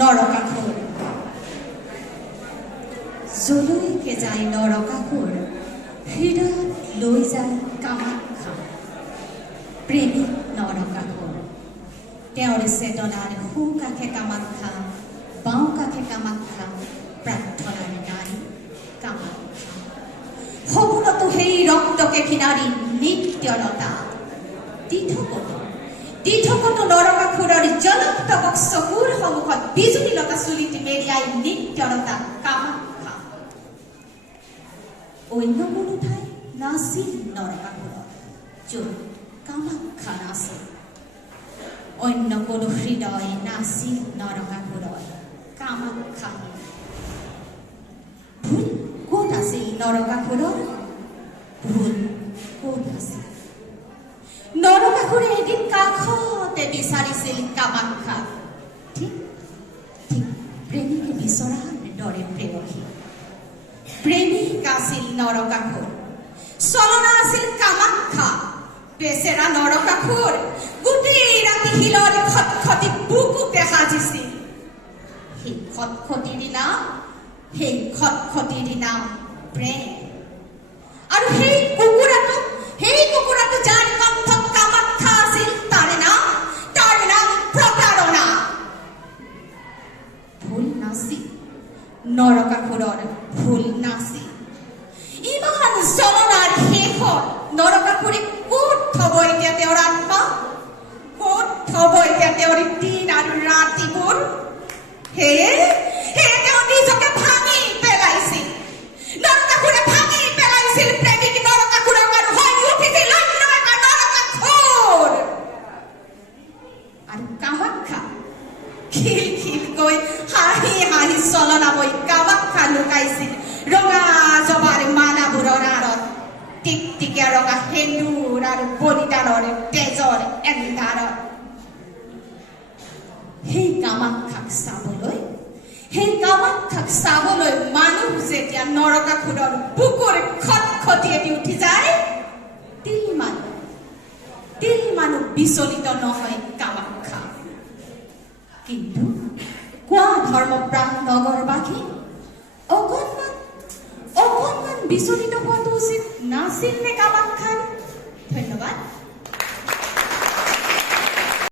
নৰকাসুৰ যলৈকে যায় নৰকাসুৰ হৃদয় লৈ যায় কামাখ্যা প্ৰেমিক নৰকাসুৰ তেওঁৰ চেতনাৰ সোঁকাষে কামাখ্যা বাওঁ কাষে কামাখ্যা প্ৰাৰ্থনাৰ নাৰী কামাখ্যা সপোনতো সেই ৰক্তকে কিনাৰী নিত্যলতা দি থকতো নৰকাসুৰৰ জনক্তবক চকুৰ সন্মুখত বিজুলী লতা চুলিটি মেৰিয়াই নিত্যলতা কামাখ্যা অন্য কোনো ঠাই নাছিল নৰকাসুৰৰ য'ত কামাখ্যা নাছিল অন্য কোনো হৃদয় নাছিল নৰকাসুৰৰ কামাখ্যা ভুল ক'ত আছিল নৰকাসুৰৰ ভুল ক'ত আছিল নৰকাসুৰে এদিন কাষতে বিচাৰিছিল কামাখ্যা ঠিক প্ৰেমিকে বিচৰাৰ দৰে প্ৰেয়সী প্ৰেমিক আছিল নৰকাসুৰ চলনা আছিল কামাখ্যা বেচেৰা নৰকাসুৰ গোটেই ৰাতি শিলৰ খটখটি বুকুতে সাজিছিল সেই খটখটিৰ নাম প্ৰেম আৰু সেই কুকুৰাটো যাৰ কণ্ঠত কামাখ্যা আছিল তাৰ নাম প্ৰতাৰণা ভুল নাছিল নৰকাসুৰৰ ভুল নাছিল ইমান জ্বলনাৰ শেষত নৰকাসুৰে ক'ত থব এতিয়া তেওঁৰ আত্মা ক'ত থব এতিয়া তেওঁৰ দিন আৰু ৰাতিবোৰ সেয়ে তেওঁ নিজকে ভাঙি পেলাইছিল নৰকাসুৰে ভাঙি পেলাইছিল প্ৰেমিক নৰকাসুৰক আৰু হৈ উঠিছিল অন্য এটা নৰকাসুৰ আৰু কামাখ্যা খিলখিলকৈ হাঁহি চলনাময় কামাখ্যা লুকাইছিল ৰঙা জবাৰ মালাবোৰৰ আঁৰত টিকটিকীয়া ৰঙা সেন্দুৰ আৰু বলিদানৰ তেজৰ এন্ধাৰত সেই কামাখ্যাক চাবলৈ মানুহ যেতিয়া নৰকাসুৰৰ বুকুৰ খটখটিয়েদি উঠি যায় তিল মানুহ বিচলিত নহয় কামাখ্যা কিন্তু কোৱা ধৰ্মপ্ৰাণ নগৰবাসী অকণমান বিচলিত হোৱাটো উচিত নাছিল নে কামাখ্যাৰ